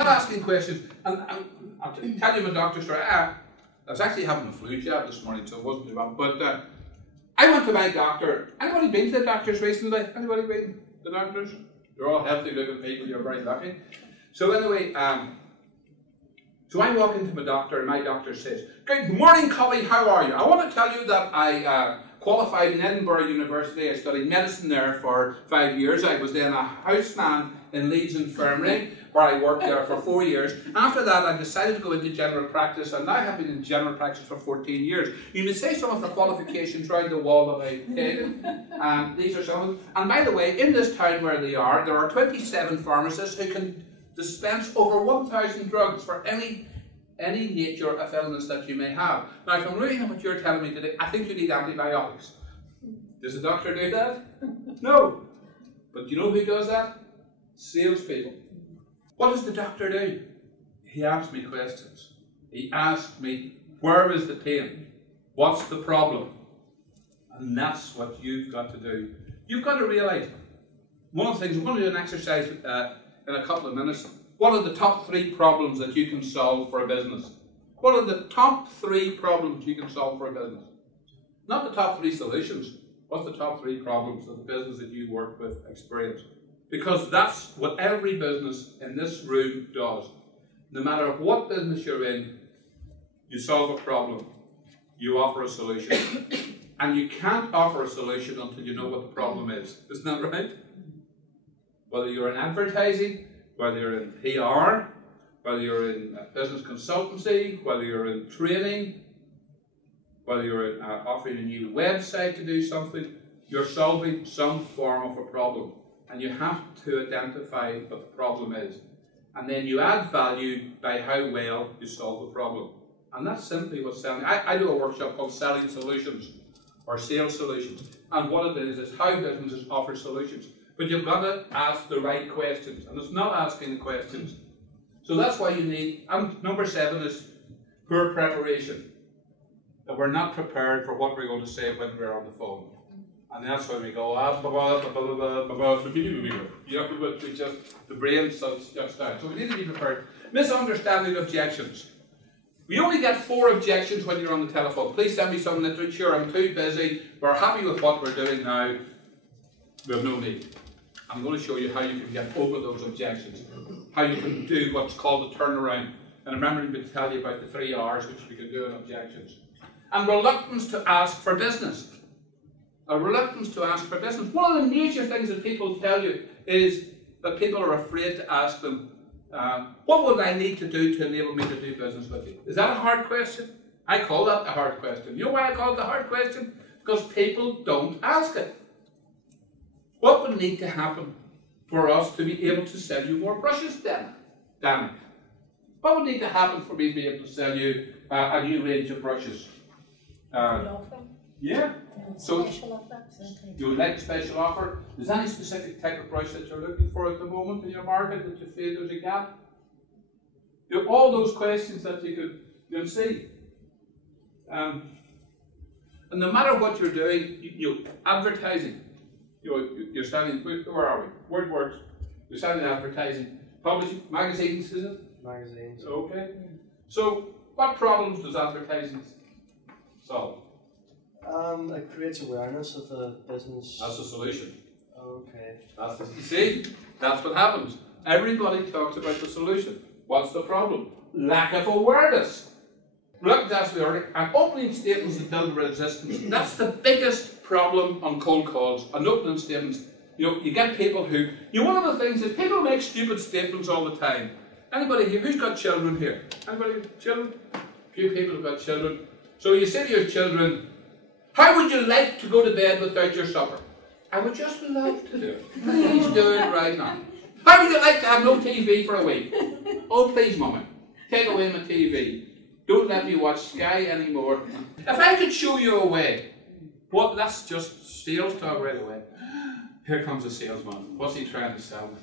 Stop asking questions. And I'll tell you my doctor's story. I was actually having a flu jab this morning, so it wasn't too bad. But I went to my doctor. Anybody been to the doctors recently? Anybody been to the doctors? They're all healthy looking people, you're very lucky. So anyway, so I walk into my doctor and my doctor says, "Good morning, Collie, how are you? I want to tell you that I qualified in Edinburgh University. I studied medicine there for 5 years. I was then a houseman in Leeds Infirmary, where I worked there for 4 years. After that, I decided to go into general practice, and now I have been in general practice for 14 years. You may say some of the qualifications round the wall that I taken, and these are some of them. And by the way, in this town where they are, there are 27 pharmacists who can dispense over 1,000 drugs for any nature of illness that you may have. Now, if I'm looking at what you're telling me today, I think you need antibiotics. Does the doctor do that? No. But do you know who does that? Salespeople. What does the doctor do? He asks me questions. He asks me, where is the pain? What's the problem? And that's what you've got to do. You've got to realise, one of the things, we're going to do an exercise in a couple of minutes. What are the top 3 problems that you can solve for a business? What are the top 3 problems you can solve for a business? Not the top 3 solutions. What's the top 3 problems of the business that you work with experience? Because that's what every business in this room does. No matter what business you're in, you solve a problem, you offer a solution. And you can't offer a solution until you know what the problem is. Isn't that right? Whether you're in advertising, whether you're in PR, whether you're in business consultancy, whether you're in training, whether you're offering a new website to do something, you're solving some form of a problem. And you have to identify what the problem is. And then you add value by how well you solve the problem. And that's simply what selling. I do a workshop called Selling Solutions, or Sales Solutions. And what it is how businesses offer solutions. But you've got to ask the right questions. And it's not asking the questions. So that's why you need, and number 7 is poor preparation. That we're not prepared for what we're going to say when we're on the phone. And that's when we go, the brain shuts down. So we need to be prepared. Misunderstanding objections. We only get 4 objections when you're on the telephone. Please send me some literature. I'm too busy. We're happy with what we're doing now. We have no need. I'm going to show you how you can get over those objections. How you can do what's called a turnaround. And I'm remembering to tell you about the 3 R's which we can do in objections. And reluctance to ask for business. A reluctance to ask for business. One of the major things that people tell you is that people are afraid to ask them, what would I need to do to enable me to do business with you? Is that a hard question? I call that a hard question. You know why I call it a hard question? Because people don't ask it. What would need to happen for us to be able to sell you more brushes, Danny? What would need to happen for me to be able to sell you a new range of brushes? Yeah. So you would like a special offer? Is there any specific type of brush that you're looking for at the moment in your market that you feel there's a gap? You know, all those questions that you can see. And no matter what you're doing, advertising. You're selling, where are we? WordWorks. You're selling advertising. Publishing, magazines, is it? Magazines. Okay. So, what problems does advertising solve? It creates awareness of the business. That's the solution. Okay. You see, that's what happens. Everybody talks about the solution. What's the problem? Lack of awareness. Look, that's the order. And opening statements that build resistance. That's the biggest problem on cold calls. On opening statements, you get people who. One of the things is people make stupid statements all the time. Anybody here? Who's got children here? Anybody with children? A few people have got children. So you say to your children, how would you like to go to bed without your supper? I would just love to do it. Please do it right now. How would you like to have no TV for a week? Oh, please, Mummy, take away my TV. Don't let me watch Sky anymore. If I could show you a way, that's just sales talk right away. Here comes a salesman. What's he trying to sell me?